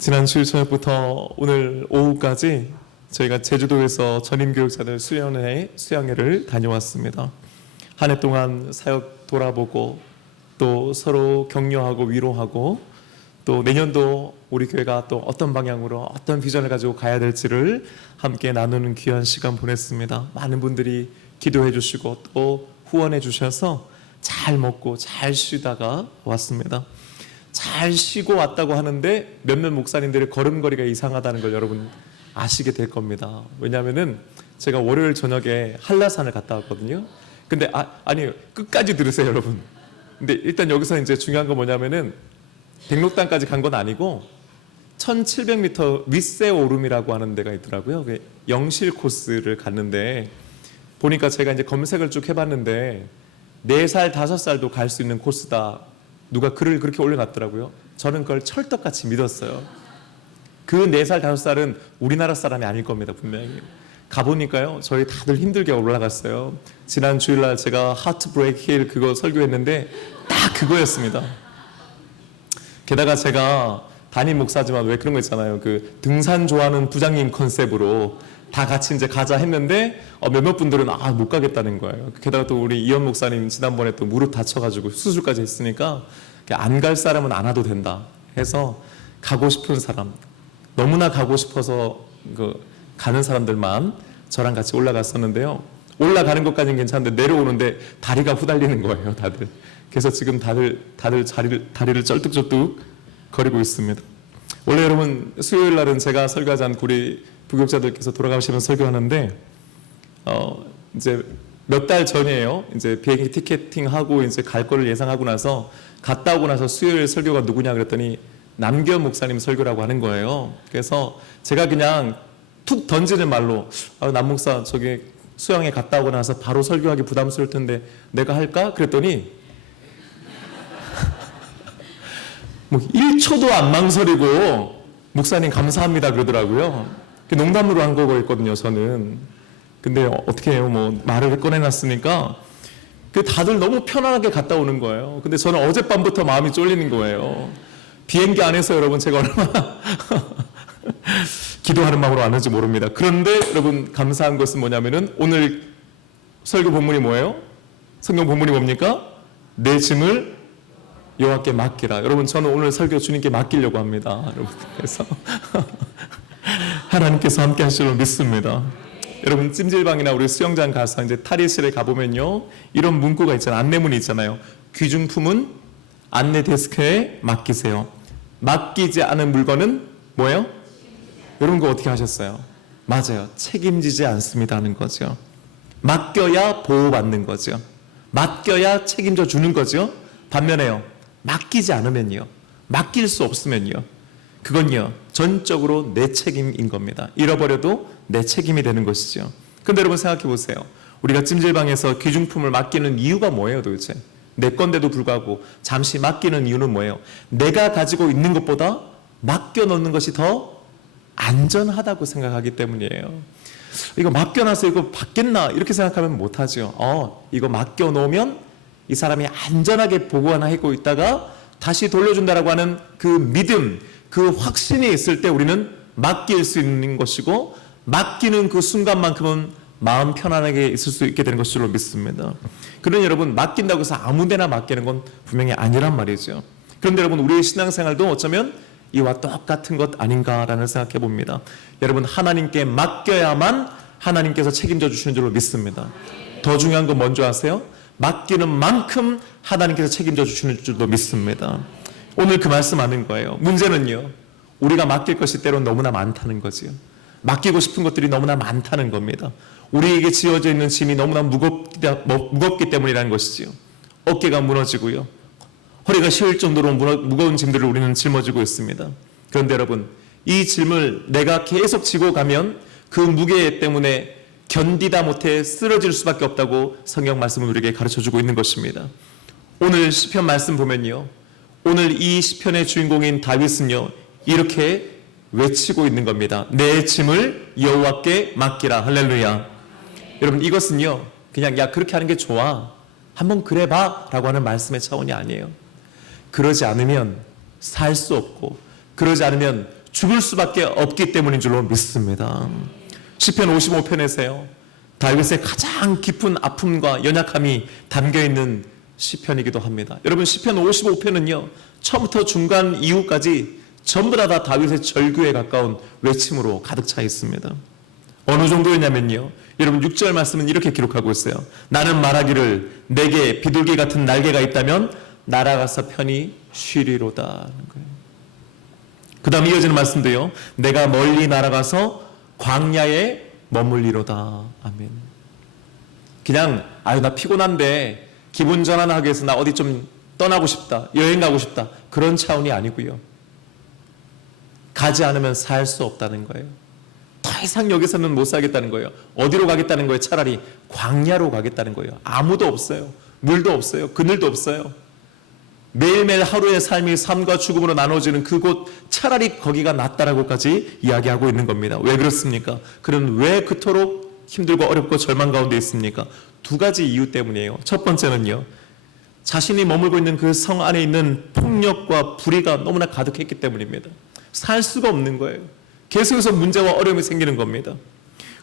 지난 주일 저녁부터 오늘 오후까지 저희가 제주도에서 전임교육자들 수양회를 다녀왔습니다. 한 해 동안 사역 돌아보고 또 서로 격려하고 위로하고 또 내년도 우리 교회가 또 어떤 방향으로 어떤 비전을 가지고 가야 될지를 함께 나누는 귀한 시간 보냈습니다. 많은 분들이 기도해 주시고 또 후원해 주셔서 잘 먹고 잘 쉬다가 왔습니다. 잘 쉬고 왔다고 하는데 몇몇 목사님들의 걸음걸이가 이상하다는 걸 여러분 아시게 될 겁니다. 왜냐하면은 제가 월요일 저녁에 한라산을 갔다 왔거든요. 근데 아니 끝까지 들으세요, 여러분. 근데 일단 여기서 이제 중요한 건 뭐냐면은 백록당까지 간 건 아니고 1700m 윗세 오름이라고 하는 데가 있더라고요. 영실 코스를 갔는데 보니까 제가 이제 검색을 쭉 해봤는데 4살, 5살도 갈 수 있는 코스다. 누가 글을 그렇게 올려놨더라고요. 저는 그걸 철떡같이 믿었어요. 그 4살, 5살은 우리나라 사람이 아닐 겁니다, 분명히. 가보니까요, 저희 다들 힘들게 올라갔어요. 지난 주일날 제가 하트 브레이크 힐 그거 설교했는데 딱 그거였습니다. 게다가 제가 담임 목사지만 왜 그런 거 있잖아요. 그 등산 좋아하는 부장님 컨셉으로 다 같이 이제 가자 했는데 몇몇 분들은 못 가겠다는 거예요. 게다가 또 우리 이현 목사님 지난번에 또 무릎 다쳐가지고 수술까지 했으니까 안 갈 사람은 안 와도 된다 해서 가고 싶은 사람, 너무나 가고 싶어서 가는 사람들만 저랑 같이 올라갔었는데요. 올라가는 것까지는 괜찮은데 내려오는데 다리가 후달리는 거예요, 다들. 그래서 지금 다들 다리를 쩔뚝쩔뚝 거리고 있습니다. 원래 여러분 수요일 날은 제가 설교하지 않고 우리 부교육자들께서 돌아가시면 설교하는데 이제 몇 달 전이에요. 이제 비행기 티켓팅하고 이제 갈 거를 예상하고 나서 갔다 오고 나서 수요일 설교가 누구냐 그랬더니 남기현 목사님 설교라고 하는 거예요. 그래서 제가 그냥 툭 던지는 말로 남 목사 저기 수양에 갔다 오고 나서 바로 설교하기 부담스러울 텐데 내가 할까? 그랬더니 뭐 1초도 안 망설이고 목사님 감사합니다 그러더라고요. 농담으로 한 거였거든요, 저는. 근데 어떻게 해요? 뭐 말을 꺼내놨으니까 다들 너무 편안하게 갔다 오는 거예요. 근데 저는 어젯밤부터 마음이 쫄리는 거예요. 비행기 안에서 여러분 제가 얼마나 기도하는 마음으로 왔는지 모릅니다. 그런데 여러분 감사한 것은 뭐냐면은 오늘 설교 본문이 뭐예요? 성경 본문이 뭡니까? 내 짐을 여호와께 맡기라. 여러분 저는 오늘 설교 주님께 맡기려고 합니다. 여러분 그래서 하나님께서 함께 하실 줄 믿습니다. 여러분 찜질방이나 우리 수영장 가서 이제 탈의실에 가보면요 이런 문구가 있잖아요. 안내문이 있잖아요. 귀중품은 안내 데스크에 맡기세요. 맡기지 않은 물건은 뭐예요? 여러분 그거 어떻게 하셨어요? 맞아요. 책임지지 않습니다 하는 거죠. 맡겨야 보호받는 거죠. 맡겨야 책임져 주는 거죠. 반면에요. 맡기지 않으면요. 맡길 수 없으면요. 그건요. 전적으로 내 책임인 겁니다. 잃어버려도 내 책임이 되는 것이죠. 그런데 여러분 생각해 보세요. 우리가 찜질방에서 귀중품을 맡기는 이유가 뭐예요 도대체? 내 건데도 불구하고 잠시 맡기는 이유는 뭐예요? 내가 가지고 있는 것보다 맡겨놓는 것이 더 안전하다고 생각하기 때문이에요. 이거 맡겨놔서 이거 받겠나 이렇게 생각하면 못하죠. 이거 맡겨놓으면 이 사람이 안전하게 보관하고 있다가 다시 돌려준다라고 하는 그 믿음, 그 확신이 있을 때 우리는 맡길 수 있는 것이고 맡기는 그 순간만큼은 마음 편안하게 있을 수 있게 되는 것으로 믿습니다. 그러니 여러분 맡긴다고 해서 아무데나 맡기는 건 분명히 아니란 말이죠. 그런데 여러분 우리의 신앙생활도 어쩌면 이와 똑같은 것 아닌가라는 생각해 봅니다. 여러분 하나님께 맡겨야만 하나님께서 책임져 주시는 줄로 믿습니다. 더 중요한 건 뭔지 아세요? 맡기는 만큼 하나님께서 책임져 주시는 줄도 믿습니다. 오늘 그 말씀 하는 거예요. 문제는요. 우리가 맡길 것이 때론 너무나 많다는 거지요. 맡기고 싶은 것들이 너무나 많다는 겁니다. 우리에게 지어져 있는 짐이 너무나 무겁기 때문이라는 것이지요. 어깨가 무너지고요. 허리가 시릴 정도로 무거운 짐들을 우리는 짊어지고 있습니다. 그런데 여러분 이 짐을 내가 계속 지고 가면 그 무게 때문에 견디다 못해 쓰러질 수밖에 없다고 성경 말씀은 우리에게 가르쳐주고 있는 것입니다. 오늘 시편 말씀 보면요. 오늘 이 시편의 주인공인 다윗은요. 이렇게 외치고 있는 겁니다. 내 짐을 여호와께 맡기라. 할렐루야. 여러분 이것은요. 그냥 그렇게 하는 게 좋아. 한번 그래봐 라고 하는 말씀의 차원이 아니에요. 그러지 않으면 살 수 없고 그러지 않으면 죽을 수밖에 없기 때문인 줄로 믿습니다. 시편 55편에서요, 다윗의 가장 깊은 아픔과 연약함이 담겨있는 시편이기도 합니다. 여러분, 시편 55편은요 처음부터 중간 이후까지 전부 다 다윗의 절규에 가까운 외침으로 가득 차 있습니다. 어느 정도였냐면요, 여러분 6절 말씀은 이렇게 기록하고 있어요. 나는 말하기를 내게 비둘기 같은 날개가 있다면 날아가서 편히 쉬리로다 하는 거예요. 그 다음 이어지는 말씀도요, 내가 멀리 날아가서 광야에 머물리로다. 아멘. 그냥 나 피곤한데 기분 전환하기 위해서 나 어디 좀 떠나고 싶다, 여행 가고 싶다, 그런 차원이 아니고요, 가지 않으면 살 수 없다는 거예요. 더 이상 여기서는 못 살겠다는 거예요. 어디로 가겠다는 거예요? 차라리 광야로 가겠다는 거예요. 아무도 없어요. 물도 없어요. 그늘도 없어요. 매일매일 하루의 삶이 삶과 죽음으로 나눠지는 그곳, 차라리 거기가 낫다라고까지 이야기하고 있는 겁니다. 왜 그렇습니까? 그는 왜 그토록 힘들고 어렵고 절망 가운데 있습니까? 두 가지 이유 때문이에요. 첫 번째는요, 자신이 머물고 있는 그 성 안에 있는 폭력과 불의가 너무나 가득했기 때문입니다. 살 수가 없는 거예요. 계속해서 문제와 어려움이 생기는 겁니다.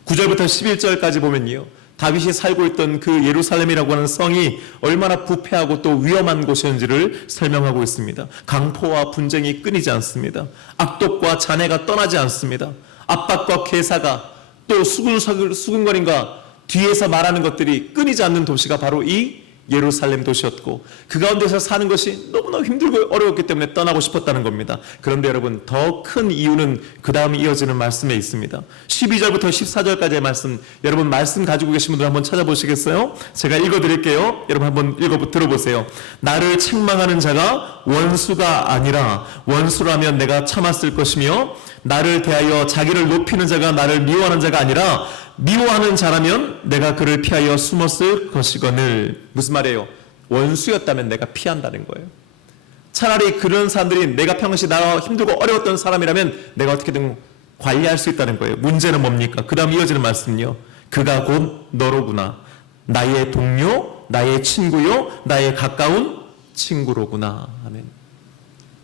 9절부터 11절까지 보면요, 다윗이 살고 있던 그 예루살렘이라고 하는 성이 얼마나 부패하고 또 위험한 곳이었는지를 설명하고 있습니다. 강포와 분쟁이 끊이지 않습니다. 악독과 잔해가 떠나지 않습니다. 압박과 괴사가 또 수근거림과 뒤에서 말하는 것들이 끊이지 않는 도시가 바로 이 예루살렘 도시였고, 그 가운데서 사는 것이 너무나 힘들고 어려웠기 때문에 떠나고 싶었다는 겁니다. 그런데 여러분, 더 큰 이유는 그 다음 이어지는 말씀에 있습니다. 12절부터 14절까지의 말씀, 여러분 말씀 가지고 계신 분들 한번 찾아보시겠어요? 제가 읽어드릴게요. 여러분 한번 들어보세요. 나를 책망하는 자가 원수가 아니라 원수라면 내가 참았을 것이며, 나를 대하여 자기를 높이는 자가 나를 미워하는 자가 아니라 미워하는 자라면 내가 그를 피하여 숨었을 것이거늘. 무슨 말이에요? 원수였다면 내가 피한다는 거예요. 차라리 그런 사람들이 내가 평시 나와 힘들고 어려웠던 사람이라면 내가 어떻게든 관리할 수 있다는 거예요. 문제는 뭡니까? 그 다음 이어지는 말씀은요, 그가 곧 너로구나. 나의 동료, 나의 친구요, 나의 가까운 친구로구나. 아멘.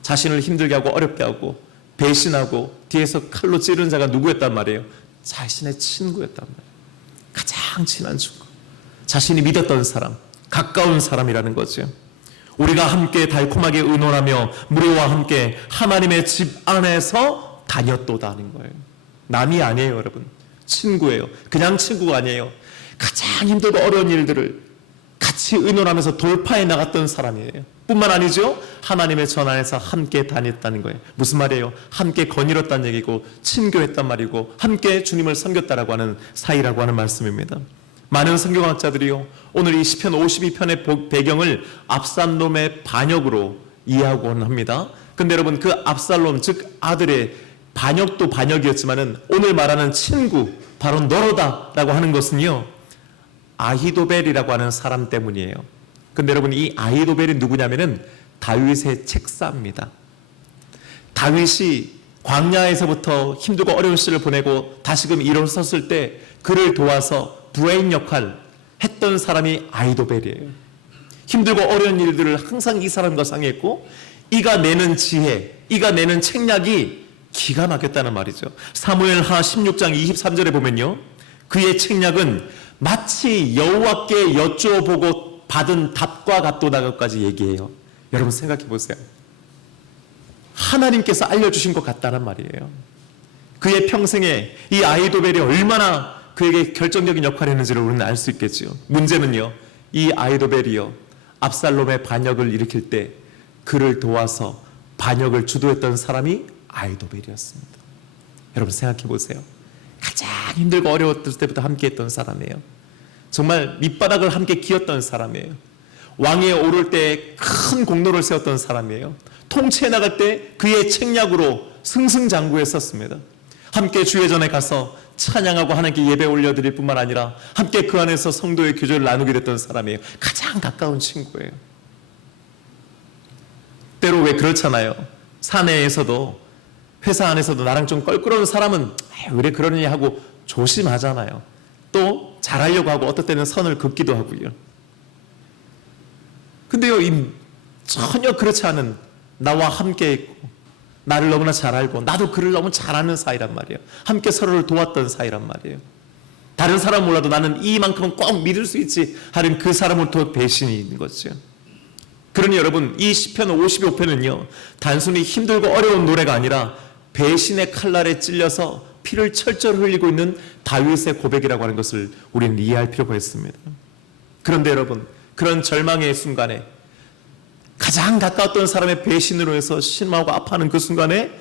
자신을 힘들게 하고 어렵게 하고 배신하고 뒤에서 칼로 찌르는 자가 누구였단 말이에요? 자신의 친구였단 말이에요. 가장 친한 친구, 자신이 믿었던 사람, 가까운 사람이라는 거죠. 우리가 함께 달콤하게 의논하며 무리와 함께 하나님의 집 안에서 다녔도다 하는 거예요. 남이 아니에요, 여러분. 친구예요. 그냥 친구가 아니에요. 가장 힘들고 어려운 일들을 같이 의논하면서 돌파해 나갔던 사람이에요. 뿐만 아니죠, 하나님의 전 안에서 함께 다녔다는 거예요. 무슨 말이에요? 함께 거닐었다는 얘기고 친교했단 말이고 함께 주님을 섬겼다라고 하는 사이라고 하는 말씀입니다. 많은 성경학자들이요, 오늘 이 시편 52편의 배경을 압살롬의 반역으로 이해하곤 합니다. 근데 여러분, 그 압살롬, 즉 아들의 반역도 반역이었지만은 오늘 말하는 친구, 바로 너로다라고 하는 것은요, 아히도벨이라고 하는 사람 때문이에요. 근데 여러분, 이 아히도벨이 누구냐면은 다윗의 책사입니다. 다윗이 광야에서부터 힘들고 어려운 시를 보내고 다시금 일어섰을 때 그를 도와서 브레인 역할 했던 사람이 아히도벨이에요. 힘들고 어려운 일들을 항상 이 사람과 상의했고, 이가 내는 지혜, 이가 내는 책략이 기가 막혔다는 말이죠. 사무엘하 16장 23절에 보면요, 그의 책략은 마치 여호와께 여쭈어보고 받은 답과 같도다까지 얘기해요. 여러분 생각해 보세요. 하나님께서 알려주신 것 같다는 말이에요. 그의 평생에 이 아히도벨이 얼마나 그에게 결정적인 역할을 했는지를 우리는 알 수 있겠죠. 문제는요, 이 아히도벨이요, 압살롬의 반역을 일으킬 때 그를 도와서 반역을 주도했던 사람이 아히도벨이었습니다. 여러분 생각해 보세요. 가장 힘들고 어려웠을 때부터 함께했던 사람이에요. 정말 밑바닥을 함께 기었던 사람이에요. 왕위에 오를 때 큰 공로를 세웠던 사람이에요. 통치해 나갈 때 그의 책략으로 승승장구했었습니다. 함께 주회전에 가서 찬양하고 하나님께 예배 올려드릴 뿐만 아니라 함께 그 안에서 성도의 교제를 나누게 됐던 사람이에요. 가장 가까운 친구예요. 때로 왜 그렇잖아요. 사내에서도 회사 안에서도 나랑 좀 껄끄러운 사람은 왜 그러느냐 하고 조심하잖아요. 또 잘하려고 하고 어떨 때는 선을 긋기도 하고요. 근데요, 전혀 그렇지 않은 나와 함께 있고 나를 너무나 잘 알고 나도 그를 너무 잘 아는 사이란 말이에요. 함께 서로를 도왔던 사이란 말이에요. 다른 사람 몰라도 나는 이만큼은 꼭 믿을 수 있지 하는 그 사람을 더 배신이 있는 거죠. 그러니 여러분, 이 시편 55편은요 단순히 힘들고 어려운 노래가 아니라 배신의 칼날에 찔려서 피를 철철 흘리고 있는 다윗의 고백이라고 하는 것을 우리는 이해할 필요가 있습니다. 그런데 여러분, 그런 절망의 순간에 가장 가까웠던 사람의 배신으로 해서 실망하고 아파하는 그 순간에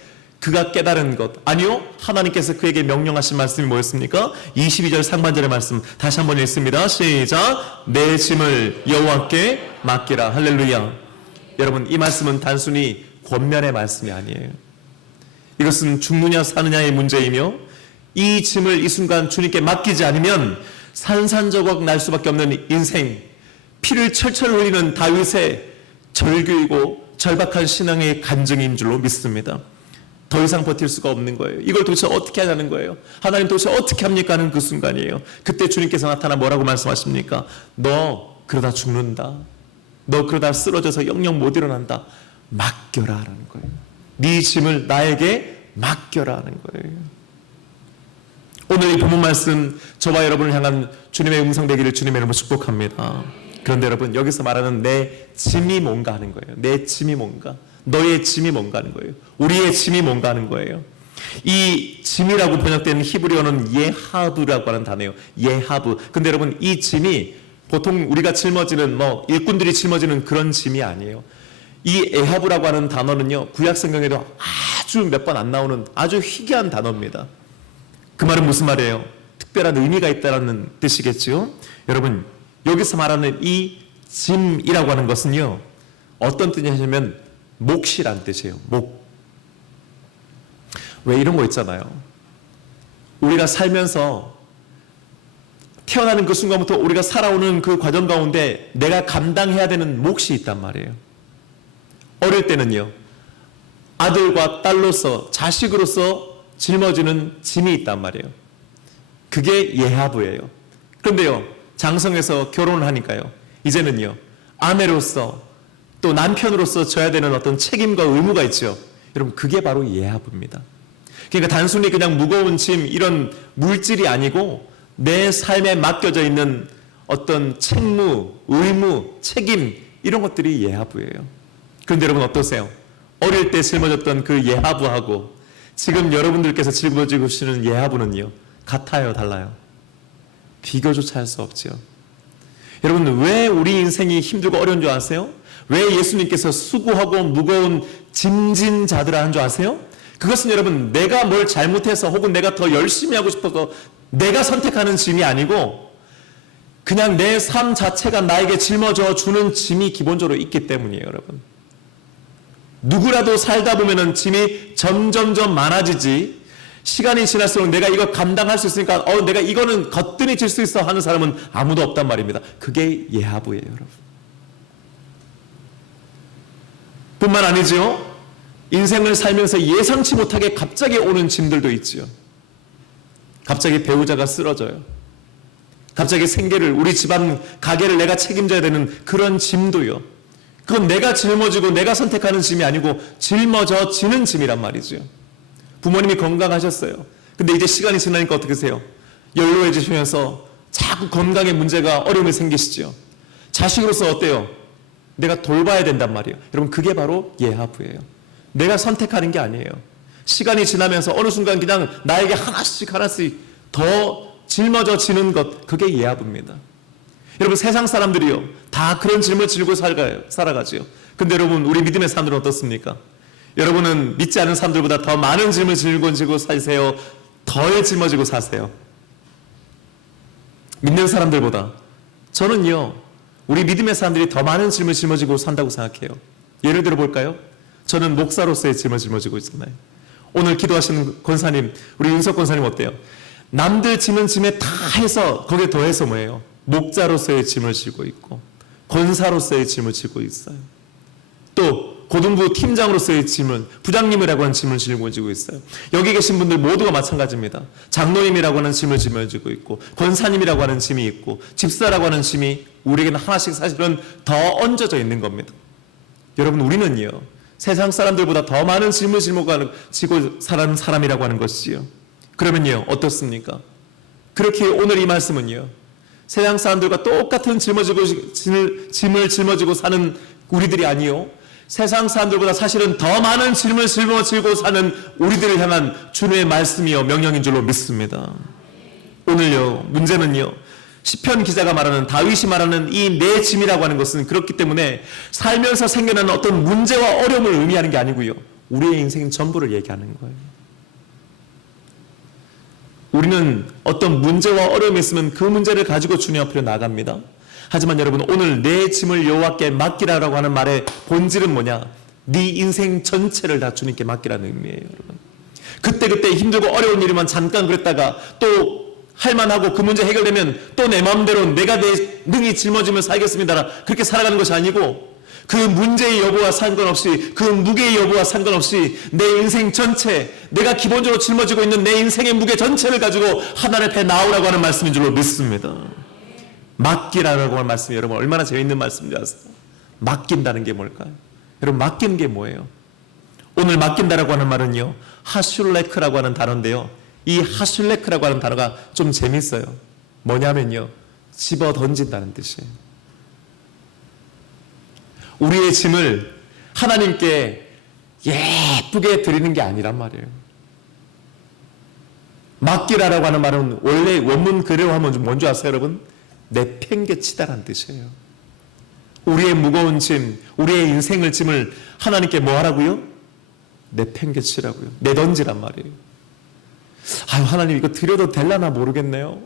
그가 깨달은 것, 아니요, 하나님께서 그에게 명령하신 말씀이 뭐였습니까? 22절 상반절의 말씀 다시 한번 읽습니다. 시작. 내 짐을 여호와께 맡기라. 할렐루야. 여러분, 이 말씀은 단순히 권면의 말씀이 아니에요. 이것은 죽느냐 사느냐의 문제이며 이 짐을 이 순간 주님께 맡기지 않으면 산산조각 날 수밖에 없는 인생, 피를 철철 흘리는 다윗의 절규이고 절박한 신앙의 간증인 줄로 믿습니다. 더 이상 버틸 수가 없는 거예요. 이걸 도대체 어떻게 하자는 거예요? 하나님 도대체 어떻게 합니까? 하는 그 순간이에요. 그때 주님께서 나타나 뭐라고 말씀하십니까? 너 그러다 죽는다. 너 그러다 쓰러져서 영영 못 일어난다. 맡겨라 라는 거예요. 네 짐을 나에게 맡겨라 하는 거예요. 오늘 이 본문 말씀 저와 여러분을 향한 주님의 음성 되기를 주님의 이름으로 축복합니다. 그런데 여러분, 여기서 말하는 내 짐이 뭔가 하는 거예요. 내 짐이 뭔가, 너의 짐이 뭔가 하는 거예요. 우리의 짐이 뭔가 하는 거예요. 이 짐이라고 번역된 히브리어는 예하브라고 하는 단어예요. 예하브. 근데 여러분, 이 짐이 보통 우리가 짊어지는 일꾼들이 짊어지는 그런 짐이 아니에요. 이 에하브라고 하는 단어는요, 구약 성경에도 아주 몇 번 안 나오는 아주 희귀한 단어입니다. 그 말은 무슨 말이에요? 특별한 의미가 있다는 뜻이겠죠. 여러분, 여기서 말하는 이 짐이라고 하는 것은요, 어떤 뜻이냐면 몫이란 뜻이에요. 목. 왜 이런 거 있잖아요. 우리가 살면서 태어나는 그 순간부터 우리가 살아오는 그 과정 가운데 내가 감당해야 되는 몫이 있단 말이에요. 어릴 때는요, 아들과 딸로서, 자식으로서 짊어지는 짐이 있단 말이에요. 그게 예하브예요. 그런데요, 장성해서 결혼을 하니까요, 이제는요, 아내로서 또 남편으로서 져야 되는 어떤 책임과 의무가 있죠. 여러분, 그게 바로 예하브입니다. 그러니까 단순히 그냥 무거운 짐, 이런 물질이 아니고 내 삶에 맡겨져 있는 어떤 책무, 의무, 책임, 이런 것들이 예하브예요. 그런데 여러분 어떠세요? 어릴 때 짊어졌던 그 예하브하고 지금 여러분들께서 짊어지고 계시는 예하브는요, 같아요, 달라요? 비교조차 할 수 없죠. 여러분, 왜 우리 인생이 힘들고 어려운 줄 아세요? 왜 예수님께서 수고하고 무거운 짐진 자들아 한 줄 아세요? 그것은 여러분, 내가 뭘 잘못해서 혹은 내가 더 열심히 하고 싶어서 내가 선택하는 짐이 아니고 그냥 내 삶 자체가 나에게 짊어져 주는 짐이 기본적으로 있기 때문이에요. 여러분, 누구라도 살다 보면은 짐이 점점점 많아지지, 시간이 지날수록 내가 이거 감당할 수 있으니까 내가 이거는 거뜬히 질 수 있어 하는 사람은 아무도 없단 말입니다. 그게 예하브예요. 여러분, 뿐만 아니죠, 인생을 살면서 예상치 못하게 갑자기 오는 짐들도 있지요. 갑자기 배우자가 쓰러져요. 갑자기 생계를, 우리 집안 가게를 내가 책임져야 되는 그런 짐도요. 그건 내가 짊어지고 내가 선택하는 짐이 아니고 짊어져 지는 짐이란 말이죠. 부모님이 건강하셨어요. 근데 이제 시간이 지나니까 어떻게 되세요? 연로해지시면서 자꾸 건강에 문제가, 어려움이 생기시죠. 자식으로서 어때요? 내가 돌봐야 된단 말이에요. 여러분, 그게 바로 예하브예요. 내가 선택하는 게 아니에요. 시간이 지나면서 어느 순간 그냥 나에게 하나씩 하나씩 더 짊어져 지는 것, 그게 예하브입니다. 여러분, 세상 사람들이요, 다 그런 짐을 지고 살아가지요. 근데 여러분, 우리 믿음의 사람들은 어떻습니까? 여러분은 믿지 않은 사람들보다 더 많은 짐을 지고 사세요? 더 짊어지고 사세요? 믿는 사람들보다. 저는요, 우리 믿음의 사람들이 더 많은 짐을 짊어지고 산다고 생각해요. 예를 들어 볼까요? 저는 목사로서의 짐을 짊어지고 있잖아요. 오늘 기도하시는 권사님, 우리 윤석 권사님 어때요? 남들 지는 짐에 다 해서, 거기에 더해서 뭐예요? 목자로서의 짐을 지고 있고, 권사로서의 짐을 지고 있어요. 또 고등부 팀장으로서의 짐을, 부장님이라고 하는 짐을 짊어지고 있어요. 여기 계신 분들 모두가 마찬가지입니다. 장로님이라고 하는 짐을 짊어지고 있고, 권사님이라고 하는 짐이 있고, 집사라고 하는 짐이 우리에게는 하나씩 사실은 더 얹어져 있는 겁니다. 여러분, 우리는요, 세상 사람들보다 더 많은 짐을 지고 사는 사람이라고 하는 것이요. 그러면요, 어떻습니까? 그렇게 오늘 이 말씀은요, 세상 사람들과 똑같은 짐을 짊어지고 사는 우리들이 아니요, 세상 사람들보다 사실은 더 많은 짐을 짊어지고 사는 우리들을 향한 주님의 말씀이요, 명령인 줄로 믿습니다. 오늘요, 문제는요, 시편 기자가 말하는, 다윗이 말하는 이 내 짐이라고 하는 것은 그렇기 때문에 살면서 생겨나는 어떤 문제와 어려움을 의미하는 게 아니고요, 우리의 인생 전부를 얘기하는 거예요. 우리는 어떤 문제와 어려움이 있으면 그 문제를 가지고 주님 앞으로 나갑니다. 하지만 여러분, 오늘 내 짐을 여호와께 맡기라라고 하는 말의 본질은 뭐냐? 네 인생 전체를 다 주님께 맡기라는 의미예요, 여러분. 그때 힘들고 어려운 일이면 잠깐 그랬다가 또 할만하고 그 문제 해결되면 또 내 마음대로 내가 내 능히 짊어지며 살겠습니다, 그렇게 살아가는 것이 아니고, 그 문제의 여부와 상관없이, 그 무게의 여부와 상관없이 내 인생 전체, 내가 기본적으로 짊어지고 있는 내 인생의 무게 전체를 가지고 하나님 앞에 나오라고 하는 말씀인 줄로 믿습니다. 맡기라고 하는 말씀이 여러분 얼마나 재밌는 말씀인지 아세요? 맡긴다는 게 뭘까요? 여러분, 맡기는 게 뭐예요? 오늘 맡긴다라고 하는 말은요, 하슐레크라고 하는 단어인데요, 이 하슐레크라고 하는 단어가 좀 재밌어요. 뭐냐면요, 집어 던진다는 뜻이에요. 우리의 짐을 하나님께 예쁘게 드리는 게 아니란 말이에요. 맡기라라고 하는 말은 원래 원문 그대로 하면 뭔지 아세요, 여러분? 내팽개치다라는 뜻이에요. 우리의 무거운 짐, 우리의 인생을 짐을 하나님께 뭐 하라고요? 내팽개치라고요. 내던지란 말이에요. 아유, 하나님 이거 드려도 될라나 모르겠네요.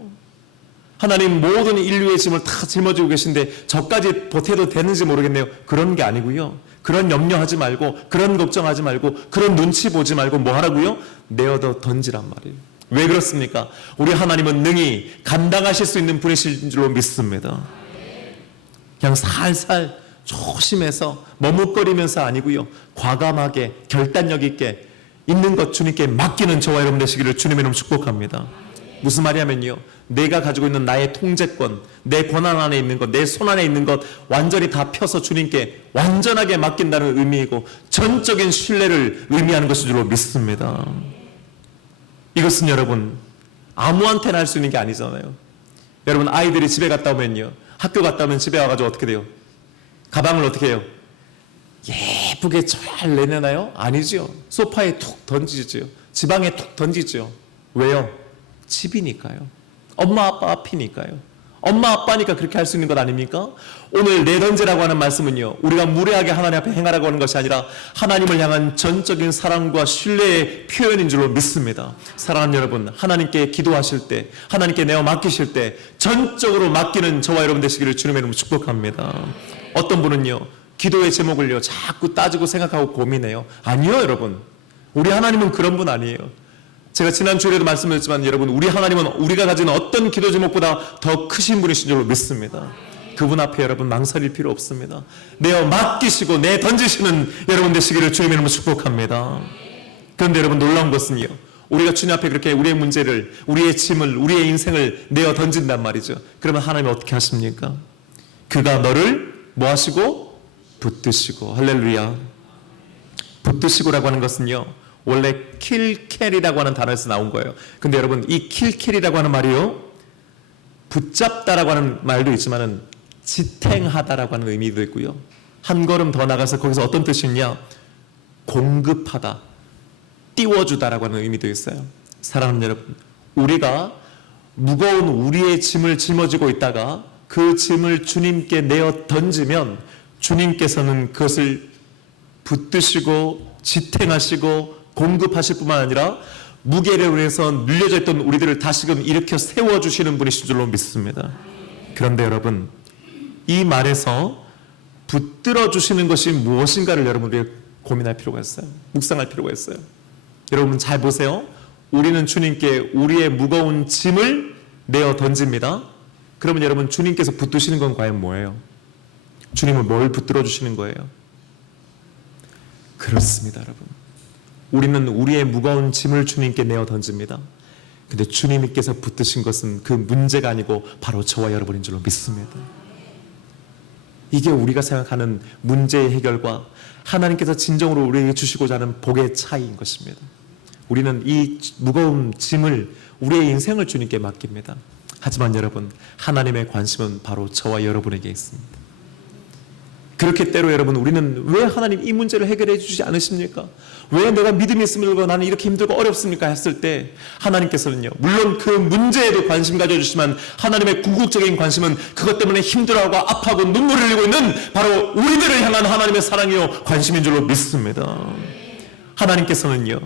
하나님 모든 인류의 짐을 다 짊어지고 계신데 저까지 보태도 되는지 모르겠네요. 그런 게 아니고요, 그런 염려하지 말고, 그런 걱정하지 말고, 그런 눈치 보지 말고 뭐 하라고요? 내어도 던지란 말이에요. 왜 그렇습니까? 우리 하나님은 능히 감당하실 수 있는 분이신 줄로 믿습니다. 그냥 살살 조심해서 머뭇거리면서 아니고요, 과감하게 결단력 있게 있는 것 주님께 맡기는 저와 여러분 되시기를 주님의 이름으로 축복합니다. 무슨 말이냐면요, 내가 가지고 있는 나의 통제권, 내 권한 안에 있는 것, 내 손 안에 있는 것 완전히 다 펴서 주님께 완전하게 맡긴다는 의미이고, 전적인 신뢰를 의미하는 것인 줄로 믿습니다. 이것은 여러분 아무한테나 할 수 있는 게 아니잖아요. 여러분, 아이들이 집에 갔다 오면요, 학교 갔다 오면 집에 와가지고 어떻게 돼요? 가방을 어떻게 해요? 예쁘게 잘 내내나요? 아니죠. 소파에 툭 던지죠. 지방에 툭 던지죠. 왜요? 집이니까요. 엄마 아빠 앞이니까요. 엄마 아빠니까 그렇게 할 수 있는 것 아닙니까? 오늘 내던지라고 하는 말씀은요, 우리가 무례하게 하나님 앞에 행하라고 하는 것이 아니라 하나님을 향한 전적인 사랑과 신뢰의 표현인 줄로 믿습니다. 사랑하는 여러분, 하나님께 기도하실 때, 하나님께 내어 맡기실 때 전적으로 맡기는 저와 여러분 되시기를 주님의 이름으로 축복합니다. 어떤 분은요, 기도의 제목을요 자꾸 따지고 생각하고 고민해요. 아니요, 여러분, 우리 하나님은 그런 분 아니에요. 제가 지난 주일에도 말씀드렸지만 여러분, 우리 하나님은 우리가 가진 어떤 기도 제목보다 더 크신 분이신 줄로 믿습니다. 그분 앞에 여러분 망설일 필요 없습니다. 내어 맡기시고 내 던지시는 여러분 되시기를 주님의 이름으로 축복합니다. 그런데 여러분, 놀라운 것은요, 우리가 주님 앞에 그렇게 우리의 문제를, 우리의 짐을, 우리의 인생을 내어 던진단 말이죠. 그러면 하나님이 어떻게 하십니까? 그가 너를 뭐 하시고? 붙드시고. 할렐루야. 붙드시고라고 하는 것은요, 원래 킬캐리라고 하는 단어에서 나온 거예요. 근데 여러분, 이 킬캐리라고 하는 말이요, 붙잡다라고 하는 말도 있지만은 지탱하다라고 하는 의미도 있고요, 한 걸음 더 나가서 거기서 어떤 뜻이 있냐? 공급하다, 띄워주다라고 하는 의미도 있어요. 사랑하는 여러분, 우리가 무거운 우리의 짐을 짊어지고 있다가 그 짐을 주님께 내어 던지면 주님께서는 그것을 붙드시고 지탱하시고 공급하실 뿐만 아니라 무게를 위해서 눌려져 있던 우리들을 다시금 일으켜 세워주시는 분이신 줄로 믿습니다. 그런데 여러분, 이 말에서 붙들어 주시는 것이 무엇인가를 여러분들이 고민할 필요가 있어요. 묵상할 필요가 있어요. 여러분 잘 보세요. 우리는 주님께 우리의 무거운 짐을 내어 던집니다. 그러면 여러분, 주님께서 붙드시는 건 과연 뭐예요? 주님은 뭘 붙들어 주시는 거예요? 그렇습니다, 여러분. 우리는 우리의 무거운 짐을 주님께 내어 던집니다. 근데 주님께서 붙드신 것은 그 문제가 아니고 바로 저와 여러분인 줄로 믿습니다. 이게 우리가 생각하는 문제의 해결과 하나님께서 진정으로 우리에게 주시고자 하는 복의 차이인 것입니다. 우리는 이 무거운 짐을, 우리의 인생을 주님께 맡깁니다. 하지만 여러분, 하나님의 관심은 바로 저와 여러분에게 있습니다. 그렇게 때로 여러분, 우리는 왜 하나님 이 문제를 해결해 주지 않으십니까? 왜 내가 믿음이 있음으로 나는 이렇게 힘들고 어렵습니까? 했을 때 하나님께서는요, 물론 그 문제에도 관심 가져주시지만 하나님의 궁극적인 관심은 그것 때문에 힘들어하고 아파하고 눈물을 흘리고 있는 바로 우리들을 향한 하나님의 사랑이요 관심인 줄로 믿습니다. 하나님께서는요,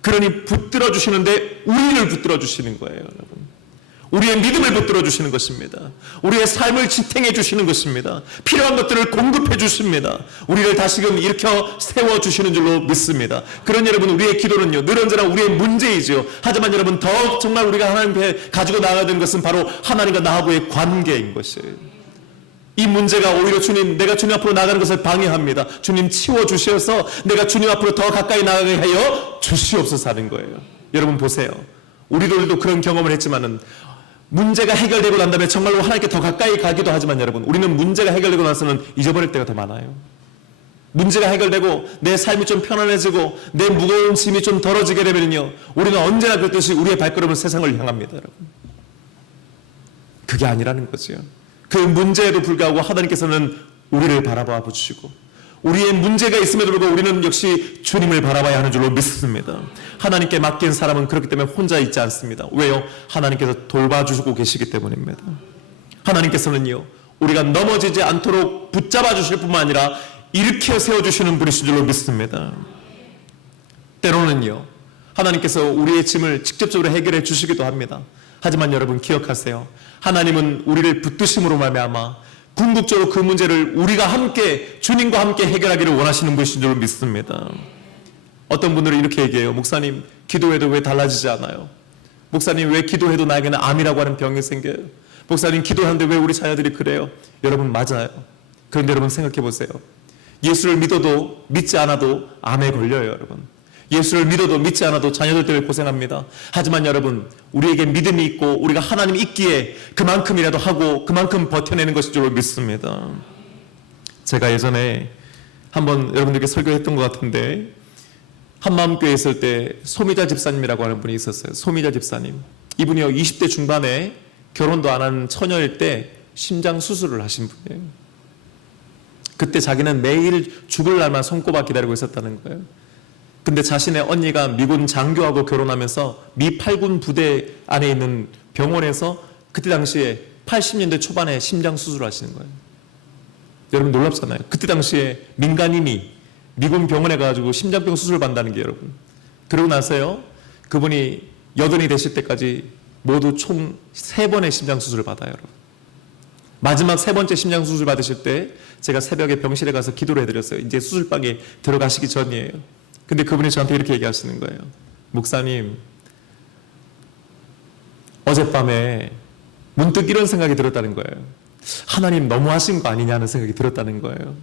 그러니 붙들어 주시는데 우리를 붙들어 주시는 거예요, 여러분. 우리의 믿음을 붙들어 주시는 것입니다. 우리의 삶을 지탱해 주시는 것입니다. 필요한 것들을 공급해 주십니다. 우리를 다시금 일으켜 세워 주시는 줄로 믿습니다. 그런 여러분, 우리의 기도는요, 늘 언제나 우리의 문제이죠. 하지만 여러분, 더욱 정말 우리가 하나님께 가지고 나가야 되는 것은 바로 하나님과 나하고의 관계인 것이에요. 이 문제가 오히려 주님, 내가 주님 앞으로 나가는 것을 방해합니다. 주님 치워주셔서 내가 주님 앞으로 더 가까이 나가게 하여 주시옵소서 하는 거예요. 여러분 보세요. 우리들도 그런 경험을 했지만은 문제가 해결되고 난 다음에 정말로 하나님께 더 가까이 가기도 하지만 여러분, 우리는 문제가 해결되고 나서는 잊어버릴 때가 더 많아요. 문제가 해결되고 내 삶이 좀 편안해지고 내 무거운 짐이 좀 덜어지게 되면요, 우리는 언제나 그랬듯이 우리의 발걸음을 세상을 향합니다, 여러분. 그게 아니라는 거죠. 그 문제에도 불구하고 하나님께서는 우리를 바라봐 주시고 우리의 문제가 있음에도 불구하고 우리는 역시 주님을 바라봐야 하는 줄로 믿습니다. 하나님께 맡긴 사람은 그렇기 때문에 혼자 있지 않습니다. 왜요? 하나님께서 돌봐주시고 계시기 때문입니다. 하나님께서는요, 우리가 넘어지지 않도록 붙잡아 주실 뿐만 아니라 일으켜 세워주시는 분이신 줄로 믿습니다. 때로는요, 하나님께서 우리의 짐을 직접적으로 해결해 주시기도 합니다. 하지만 여러분 기억하세요. 하나님은 우리를 붙드심으로 말미암아 궁극적으로 그 문제를 우리가 함께, 주님과 함께 해결하기를 원하시는 분이신 줄 믿습니다. 어떤 분들은 이렇게 얘기해요. 목사님, 기도해도 왜 달라지지 않아요? 목사님, 왜 기도해도 나에게는 암이라고 하는 병이 생겨요? 목사님, 기도하는데 왜 우리 자녀들이 그래요? 여러분, 맞아요. 그런데 여러분 생각해 보세요. 예수를 믿어도 믿지 않아도 암에 걸려요, 여러분. 예수를 믿어도 믿지 않아도 자녀들 때문에 고생합니다. 하지만 여러분, 우리에게 믿음이 있고 우리가 하나님 있기에 그만큼이라도 하고 그만큼 버텨내는 것인 줄 믿습니다. 제가 예전에 한번 여러분들께 설교했던 것 같은데, 한마음교회에 있을 때 소미자 집사님이라고 하는 분이 있었어요. 소미자 집사님. 이분이요, 20대 중반에 결혼도 안 한 처녀일 때 심장 수술을 하신 분이에요. 그때 자기는 매일 죽을 날만 손꼽아 기다리고 있었다는 거예요. 근데 자신의 언니가 미군 장교하고 결혼하면서 미 8군 부대 안에 있는 병원에서 그때 당시에 80년대 초반에 심장 수술을 하시는 거예요. 여러분 놀랍잖아요. 그때 당시에 민간인이 미군 병원에 가가지고 심장병 수술을 받는다는 게, 여러분. 그러고 나서요, 그분이 여든이 되실 때까지 모두 총 3번의 심장 수술을 받아요, 여러분. 마지막 3번째 심장 수술 받으실 때 제가 새벽에 병실에 가서 기도를 해드렸어요. 이제 수술방에 들어가시기 전이에요. 근데 그분이 저한테 이렇게 얘기하시는 거예요. 목사님, 어젯밤에 문득 이런 생각이 들었다는 거예요. 하나님 너무하신 거 아니냐는 생각이 들었다는 거예요.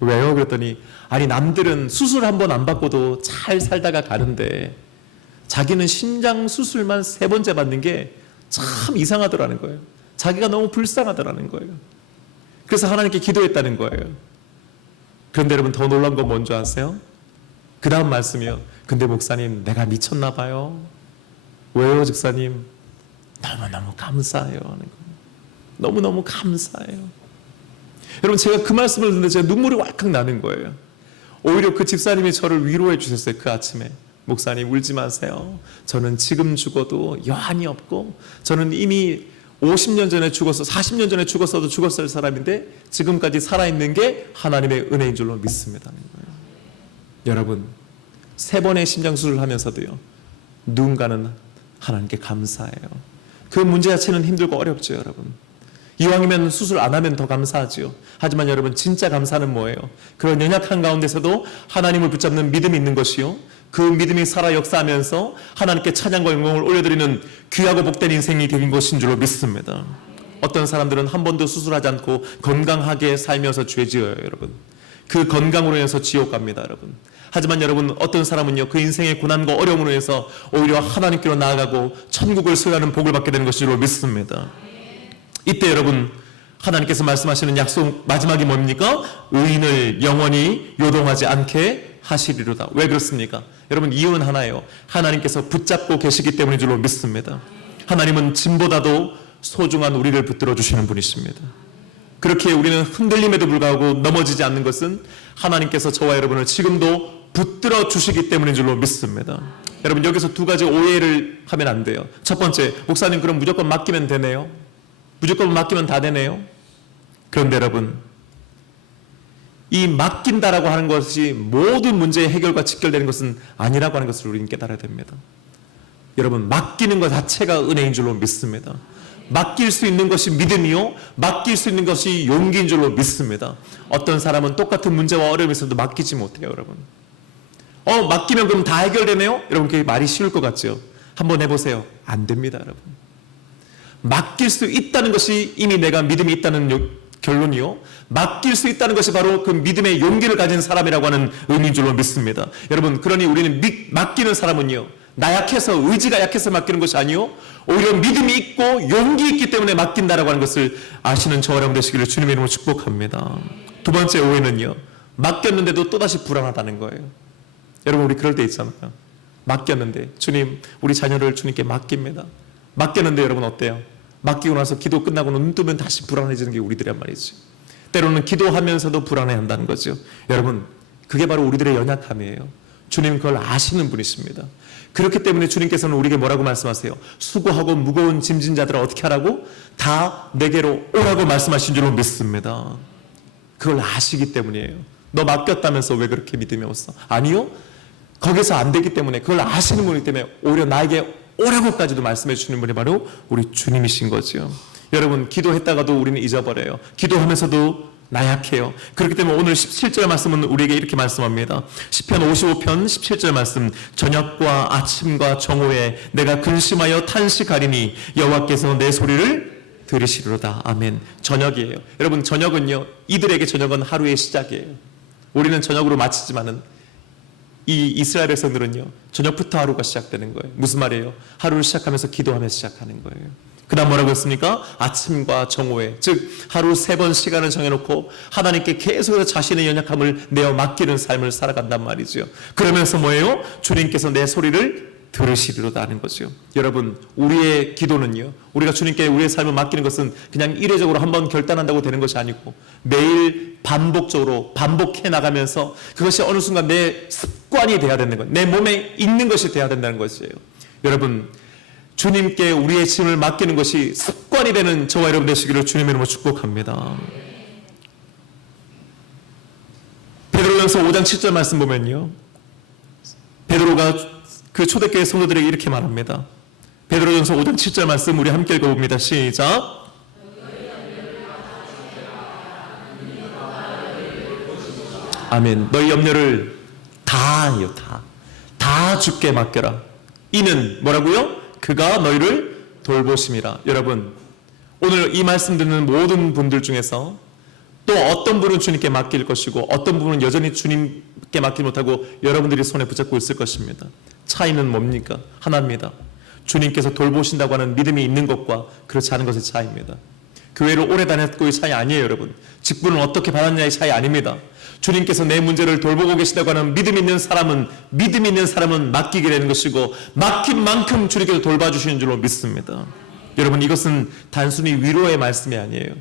왜요? 그랬더니, 아니 남들은 수술 한 번 안 받고도 잘 살다가 가는데 자기는 심장 수술만 3번째 받는 게 참 이상하더라는 거예요. 자기가 너무 불쌍하더라는 거예요. 그래서 하나님께 기도했다는 거예요. 그런데 여러분, 더 놀라운 건 뭔지 아세요? 그 다음 말씀이요. 근데 목사님, 내가 미쳤나 봐요. 왜요, 집사님? 너무너무 감사해요 하는 거예요. 너무너무 감사해요. 여러분, 제가 그 말씀을 듣는데 제가 눈물이 왈칵 나는 거예요. 오히려 그 집사님이 저를 위로해 주셨어요. 그 아침에. 목사님, 울지 마세요. 저는 지금 죽어도 여한이 없고 저는 이미 50년 전에 죽었어, 40년 전에 죽었어도 죽었을 사람인데 지금까지 살아있는 게 하나님의 은혜인 줄로 믿습니다. 여러분, 3번의 심장수술을 하면서도요, 누군가는 하나님께 감사해요. 그 문제 자체는 힘들고 어렵죠, 여러분. 이왕이면 수술 안 하면 더 감사하지요. 하지만 여러분, 진짜 감사는 뭐예요? 그런 연약한 가운데서도 하나님을 붙잡는 믿음이 있는 것이요, 그 믿음이 살아 역사하면서 하나님께 찬양과 영광을 올려드리는 귀하고 복된 인생이 되는 것인 줄로 믿습니다. 어떤 사람들은 한 번도 수술하지 않고 건강하게 살면서 죄 지어요, 여러분. 그 건강으로 인해서 지옥 갑니다, 여러분. 하지만 여러분, 어떤 사람은요, 그 인생의 고난과 어려움으로 인해서 오히려 하나님께로 나아가고 천국을 소유하는 복을 받게 되는 것으로 믿습니다. 이때 여러분, 하나님께서 말씀하시는 약속 마지막이 뭡니까? 의인을 영원히 요동하지 않게 하시리로다. 왜 그렇습니까? 여러분, 이유는 하나예요. 하나님께서 붙잡고 계시기 때문인 줄로 믿습니다. 하나님은 짐보다도 소중한 우리를 붙들어 주시는 분이십니다. 그렇게 우리는 흔들림에도 불구하고 넘어지지 않는 것은 하나님께서 저와 여러분을 지금도 붙들어 주시기 때문인 줄로 믿습니다. 여러분, 여기서 두 가지 오해를 하면 안 돼요. 첫 번째, 목사님 그럼 무조건 맡기면 되네요. 무조건 맡기면 다 되네요. 그런데 여러분, 이 맡긴다라고 하는 것이 모든 문제의 해결과 직결되는 것은 아니라고 하는 것을 우리는 깨달아야 됩니다. 여러분, 맡기는 것 자체가 은혜인 줄로 믿습니다. 맡길 수 있는 것이 믿음이요, 맡길 수 있는 것이 용기인 줄로 믿습니다. 어떤 사람은 똑같은 문제와 어려움이 있어도 맡기지 못해요. 여러분, 맡기면 그럼 다 해결되네요? 여러분, 그게 말이 쉬울 것 같죠? 한번 해보세요. 안 됩니다. 여러분, 맡길 수 있다는 것이 이미 내가 믿음이 있다는 결론이요, 맡길 수 있다는 것이 바로 그 믿음의 용기를 가진 사람이라고 하는 의미인 줄로 믿습니다. 여러분, 그러니 우리는 맡기는 사람은요, 나 약해서, 의지가 약해서 맡기는 것이 아니요, 오히려 믿음이 있고 용기 있기 때문에 맡긴다라고 하는 것을 아시는 저와 여러분 되시기를 주님의 이름으로 축복합니다. 두 번째 오해는요, 맡겼는데도 또다시 불안하다는 거예요. 여러분, 우리 그럴 때 있잖아요. 맡겼는데, 주님, 우리 자녀를 주님께 맡깁니다. 맡겼는데 여러분 어때요? 맡기고 나서 기도 끝나고 눈 뜨면 다시 불안해지는 게 우리들이란 말이죠. 때로는 기도하면서도 불안해한다는 거죠. 여러분, 그게 바로 우리들의 연약함이에요. 주님은 그걸 아시는 분이십니다. 그렇기 때문에 주님께서는 우리에게 뭐라고 말씀하세요? 수고하고 무거운 짐진 자들을 어떻게 하라고? 다 내게로 오라고 말씀하신 줄로 믿습니다. 그걸 아시기 때문이에요. 너 맡겼다면서 왜 그렇게 믿음이 없어? 아니요, 거기서 안 되기 때문에, 그걸 아시는 분이기 때문에 오히려 나에게 오라고까지도 말씀해 주시는 분이 바로 우리 주님이신 거죠. 여러분, 기도했다가도 우리는 잊어버려요. 기도하면서도 나약해요. 그렇기 때문에 오늘 17절 말씀은 우리에게 이렇게 말씀합니다. 시편 55편 17절 말씀, 저녁과 아침과 정오에 내가 근심하여 탄식하리니 여호와께서 내 소리를 들으시리로다. 아멘. 저녁이에요. 여러분, 저녁은요, 이들에게 저녁은 하루의 시작이에요. 우리는 저녁으로 마치지만은 이 이스라엘 백성들은요, 저녁부터 하루가 시작되는 거예요. 무슨 말이에요? 하루를 시작하면서 기도하면서 시작하는 거예요. 그 다음 뭐라고 했습니까? 아침과 정오에, 즉 하루 3번 시간을 정해놓고 하나님께 계속해서 자신의 연약함을 내어 맡기는 삶을 살아간단 말이죠. 그러면서 뭐예요? 주님께서 내 소리를 들으시리로다 하는 거죠. 여러분, 우리의 기도는요, 우리가 주님께 우리의 삶을 맡기는 것은 그냥 이례적으로 한번 결단한다고 되는 것이 아니고 매일 반복적으로 반복해 나가면서 그것이 어느 순간 내 습관이 돼야 되는 거예요. 내 몸에 있는 것이 돼야 된다는 것이에요. 여러분, 주님께 우리의 짐을 맡기는 것이 습관이 되는 저와 여러분 되시기를 주님의 이름으로 축복합니다. 베드로전서 5장 7절 말씀 보면요, 베드로가 그 초대교회 성도들에게 이렇게 말합니다. 베드로전서 5장 7절 말씀 우리 함께 읽어봅니다. 시작. 아멘. 너희 염려를 다요, 다 주께 맡겨라. 이는 뭐라고요? 그가 너희를 돌보심이라. 여러분, 오늘 이 말씀 듣는 모든 분들 중에서 또 어떤 분은 주님께 맡길 것이고 어떤 분은 여전히 주님께 맡지 못하고 여러분들이 손에 붙잡고 있을 것입니다. 차이는 뭡니까? 하나입니다. 주님께서 돌보신다고 하는 믿음이 있는 것과 그렇지 않은 것의 차이입니다. 교회를 오래 다녔고의 차이 아니에요. 여러분, 직분을 어떻게 받았냐의 차이 아닙니다. 주님께서 내 문제를 돌보고 계시다고 하는 믿음 있는 사람은 맡기게 되는 것이고, 맡긴 만큼 주님께서 돌봐주시는 줄로 믿습니다. 여러분, 이것은 단순히 위로의 말씀이 아니에요.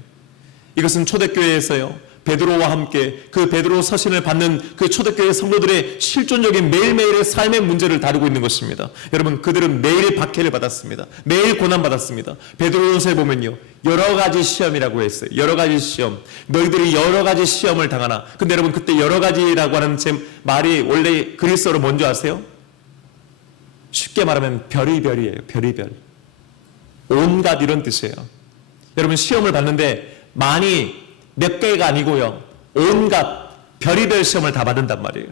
이것은 초대교회에서요, 베드로와 함께 그 베드로 서신을 받는 그 초대교회 성도들의 실존적인 매일매일의 삶의 문제를 다루고 있는 것입니다. 여러분, 그들은 매일 박해를 받았습니다. 매일 고난받았습니다. 베드로전서에 보면요, 여러 가지 시험이라고 했어요. 여러 가지 시험. 너희들이 여러 가지 시험을 당하나. 근데 여러분, 그때 여러 가지라고 하는 제 말이 원래 그리스어로 뭔지 아세요? 쉽게 말하면 별이별이에요. 별이별. 온갖 이런 뜻이에요. 여러분, 시험을 받는데 몇 개가 아니고요, 온갖 별의별 시험을 다 받는단 말이에요.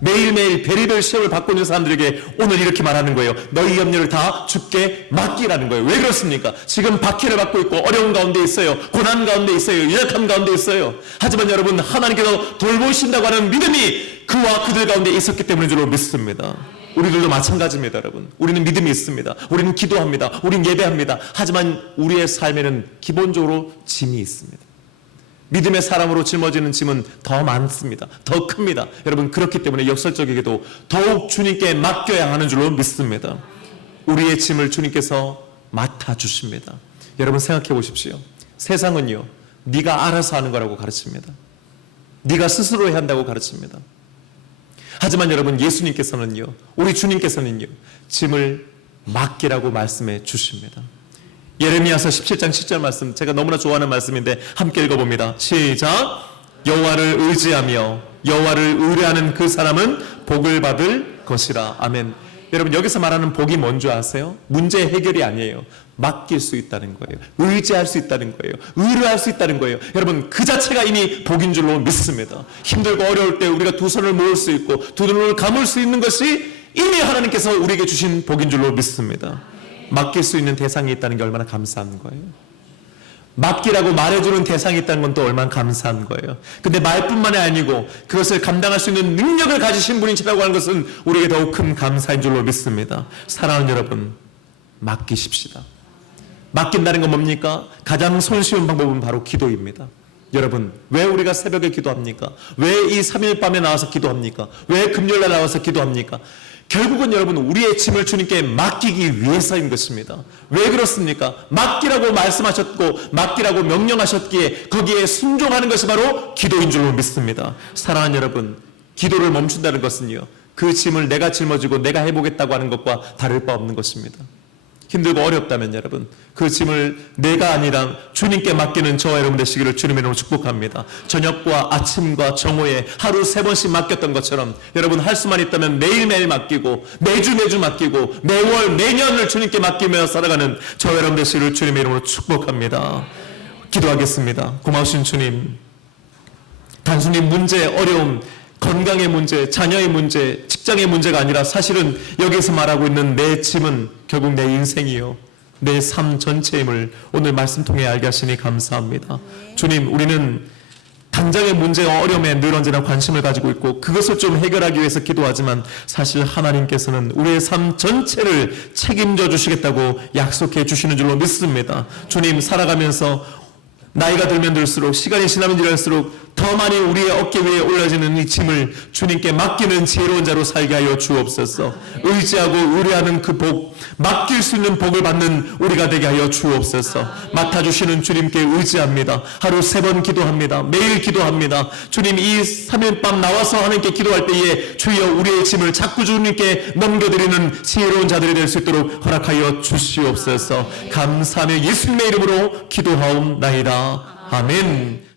매일매일 별의별 시험을 받고 있는 사람들에게 오늘 이렇게 말하는 거예요. 너희 염려를 다 주께 맡기라는 거예요. 왜 그렇습니까? 지금 박해를 받고 있고 어려운 가운데 있어요. 고난 가운데 있어요. 연약함 가운데 있어요. 하지만 여러분, 하나님께서 돌보신다고 하는 믿음이 그와 그들 가운데 있었기 때문인 줄로 믿습니다. 우리들도 마찬가지입니다, 여러분. 우리는 믿음이 있습니다. 우리는 기도합니다. 우리는 예배합니다. 하지만 우리의 삶에는 기본적으로 짐이 있습니다. 믿음의 사람으로 짊어지는 짐은 더 많습니다. 더 큽니다. 여러분, 그렇기 때문에 역설적이게도 더욱 주님께 맡겨야 하는 줄로 믿습니다. 우리의 짐을 주님께서 맡아주십니다. 여러분, 생각해 보십시오. 세상은요, 네가 알아서 하는 거라고 가르칩니다. 네가 스스로 해야 한다고 가르칩니다. 하지만 여러분, 예수님께서는요, 우리 주님께서는요, 짐을 맡기라고 말씀해 주십니다. 예레미야서 17장 7절 말씀, 제가 너무나 좋아하는 말씀인데 함께 읽어봅니다. 시작. 여호와를 의지하며 여호와를 의뢰하는 그 사람은 복을 받을 것이라. 아멘. 여러분, 여기서 말하는 복이 뭔지 아세요? 문제 해결이 아니에요. 맡길 수 있다는 거예요. 의지할 수 있다는 거예요. 의뢰할 수 있다는 거예요. 여러분, 그 자체가 이미 복인 줄로 믿습니다. 힘들고 어려울 때 우리가 두 손을 모을 수 있고 두 눈을 감을 수 있는 것이 이미 하나님께서 우리에게 주신 복인 줄로 믿습니다. 맡길 수 있는 대상이 있다는 게 얼마나 감사한 거예요. 맡기라고 말해주는 대상이 있다는 건 또 얼마나 감사한 거예요. 근데 말뿐만이 아니고 그것을 감당할 수 있는 능력을 가지신 분이시라고 하는 것은 우리에게 더욱 큰 감사인 줄로 믿습니다. 사랑하는 여러분, 맡기십시다. 맡긴다는 건 뭡니까? 가장 손쉬운 방법은 바로 기도입니다. 여러분, 왜 우리가 새벽에 기도합니까? 왜 이 3일 밤에 나와서 기도합니까? 왜 금요일날 나와서 기도합니까? 결국은 여러분, 우리의 짐을 주님께 맡기기 위해서인 것입니다. 왜 그렇습니까? 맡기라고 말씀하셨고 맡기라고 명령하셨기에 거기에 순종하는 것이 바로 기도인 줄로 믿습니다. 사랑하는 여러분, 기도를 멈춘다는 것은요, 그 짐을 내가 짊어지고 내가 해보겠다고 하는 것과 다를 바 없는 것입니다. 힘들고 어렵다면 여러분, 그 짐을 내가 아니라 주님께 맡기는 저와 여러분 되시기를 주님의 이름으로 축복합니다. 저녁과 아침과 정오에 하루 3번씩 맡겼던 것처럼 여러분, 할 수만 있다면 매일매일 맡기고 매주 맡기고 매월 매년을 주님께 맡기며 살아가는 저와 여러분 되시기를 주님의 이름으로 축복합니다. 기도하겠습니다. 고마우신 주님, 단순히 문제, 어려움, 건강의 문제, 자녀의 문제, 직장의 문제가 아니라 사실은 여기서 말하고 있는 내 짐은 결국 내 인생이요, 내 삶 전체임을 오늘 말씀 통해 알게 하시니 감사합니다. 주님, 우리는 당장의 문제와 어려움에 늘 언제나 관심을 가지고 있고 그것을 좀 해결하기 위해서 기도하지만 사실 하나님께서는 우리의 삶 전체를 책임져 주시겠다고 약속해 주시는 줄로 믿습니다. 주님, 살아가면서 나이가 들면 들수록, 시간이 지나면 지날수록 더 많이 우리의 어깨 위에 올라지는 이 짐을 주님께 맡기는 지혜로운 자로 살게 하여 주옵소서. 의지하고 의뢰하는 그 복, 맡길 수 있는 복을 받는 우리가 되게 하여 주옵소서. 맡아주시는 주님께 의지합니다. 하루 3번 기도합니다. 매일 기도합니다. 주님, 이 3일 밤 나와서 하나님께 기도할 때에 주여 우리의 짐을 자꾸 주님께 넘겨드리는 지혜로운 자들이 될 수 있도록 허락하여 주시옵소서. 감사하며 예수님의 이름으로 기도하옵나이다. 아멘.